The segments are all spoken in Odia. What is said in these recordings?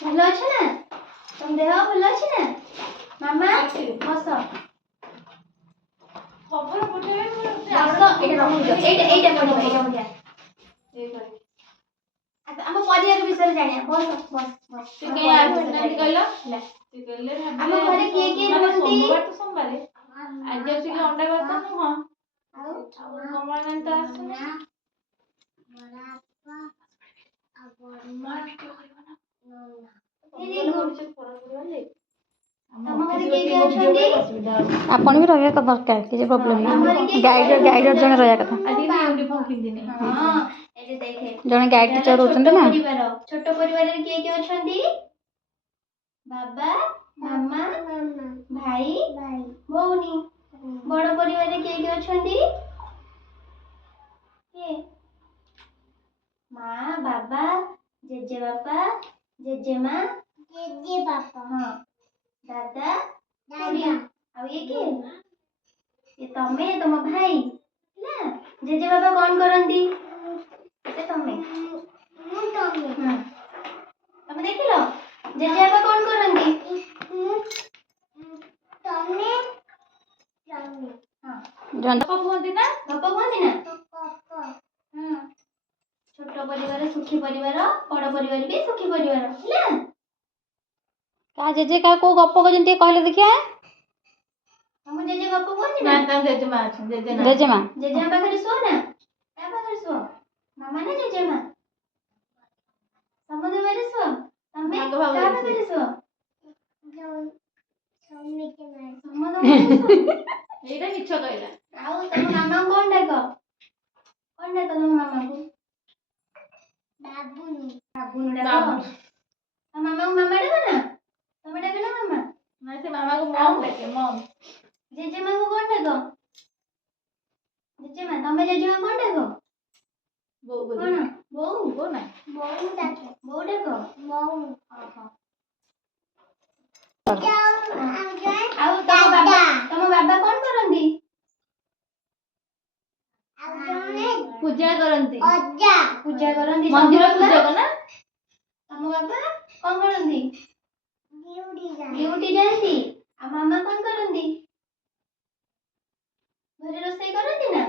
ଭଲ ଅଛି ନା? ତମ ଦେହ ଭଲ ଅଛି ନା? ମାମା ବସ। ଖବର ପଠେଇବେ ବସ ଏଇଟା ରଖୁଛ। ଏଇଟା ପଢିବା। ଆମ ପରିବାର ବିଷୟରେ ଜାଣିବା। ବସ। କାଇଁ ଆସିନାହାନ୍ତି କହିଲ? ଆମ ଘରେ କିଏ କିଏ ରୁହନ୍ତି? ସୋମବାର ତ ସୋମବାର ଆଜି ଅଛି କି ଅଣ୍ଡା ଭାତ ନୁହଁ ଆଉ କମଳକାନ୍ତ ତ ଆସୁନି। ଆପଣ ବି ରହିବା ଦରକାର କିଛି ପ୍ରୋବ୍ଲେମ୍ ନାହିଁ। ଗାଇଡର ଜଣେ ରହିବା କଥା। ଜଣେ ଗାଇଡ ଟିଚର ରହୁଛନ୍ତି ନା। ଛୋଟ ପରିବାରରେ କିଏ କିଏ ଅଛନ୍ତି? ବାବା, ମାମା, ଭାଇ, ଭଉଣୀ। ବଡ ପରିବାରରେ କିଏ କିଏ ଅଛନ୍ତି? କିଏ? ମା, ବାବା, ଜେଜେବାପା, ଜେଜେମା, ହଁ, ଦାଦା, ଖୁଡି। ଆଉ ଇଏ କିଏ? ଇଏ ତମେ, ତମ ଭାଇ ହେଲା। ଜେଜେବାପା କଣ କରନ୍ତି? ଏ ତମେ ତମେ ଦେଖିଲ ଜେଜେବାପା କଣ କରନ୍ତି? ଗପ କୁହନ୍ତି ନା? ଗପ କୁହନ୍ତି ନା? ଛୋଟ ପରିବାର ସୁଖୀ ପରିବାର, ବଡ ପରିବାର ବି ସୁଖୀ ପରିବାର ହେଲା। କାହା ଜେଜେ କାହା କୋଉ ଗପ କହିଛନ୍ତି ଟିକେ କହିଲେ ଦେଖିଆ। ତମ ଜେଜେ ଗପ କୁହନ୍ତି ନା ନା? ତା ଜେଜେମା ଅଛନ୍ତି। ଜେଜେମା। ଜେଜେମା ପାଖରେ ଶୁଅ ନା? କାହା ପାଖରେ ଶୁଅ? ମାମା ନା ଜେଜେମା? ସମସ୍ତଙ୍କ ପାଖରେ ଶୁଅ? ତମେ କାହା ପାଖରେ ଶୁଅ? ଏଇଟା ମିଛ କହିଲା। ଆଉ ତମ ମାମାଙ୍କୁ କଣ ଡାକ? କଣ ଡାକ ତମ ମାମାଙ୍କୁ? ବାବୁନୁ ଡାକ। ତମ ମାମାଙ୍କୁ ମାମା ଡାକ ନା? ତମେ ଡାକ ନା ମାମା? ନା ସେ ମାମାକୁ ମମ୍ ଡାକେ ମମ୍। ଜେଜେମାଙ୍କୁ କଣ ଡାକ? ଜେଜେମା ତମେ ଜେଜେମା କଣ ଡାକ? ବୋଉ ବୋଉ। କଣ? ବୋଉ? ବୋଉ ନା? ବୋଉ ଡାକ? ଓହୋ। ଆଉ ତମ ବାବା କଣ କରନ୍ତି? ପୂଜା କରନ୍ତି। ପୂଜା କରନ୍ତି। ମନ୍ଦିର ପୂଜକ ନା? ତମ ବାବା କଣ କରନ୍ତି? ଡ୍ୟୁଟି ଯାଆନ୍ତି। ଆଉ ମାମା କଣ କରନ୍ତି? ଘରେ ରୋଷେଇ କରନ୍ତି ନା?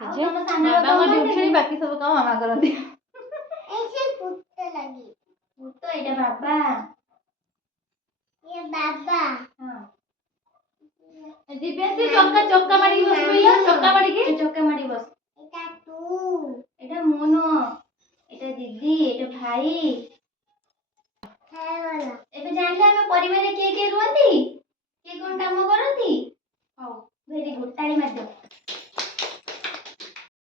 ଆଉ ତମ ସାନ ବାବା ବାବାଙ୍କ କଣ ଡ୍ୟୁଟି କରନ୍ତି? ବାକି ସବୁ କାମ ମାମା କରନ୍ତି। ଭୂତ ଏଇଟା ବାବା। ହଁ। ଦିବ୍ୟାଂଶୀ ଚକା ମାଡ଼ିକି ବସି ପଇଲା। ଚକା ମାଡ଼ିକି। ଚକା ମାଡି ବସ। ଏଇଟା ମୁଁ ନୁହଁ। ଏଇଟା ଦିଦି, ଏଇଟା ଭାଇ। ଏବେ ଜାଣିଲେ ଆମ ପରିବାରରେ କିଏ କିଏ ରୁହନ୍ତି? କିଏ କଣ କାମ କରନ୍ତି? ହଉ ଭେରି ଗୁଡ୍। ତାଳି ମାରିଦିଅ।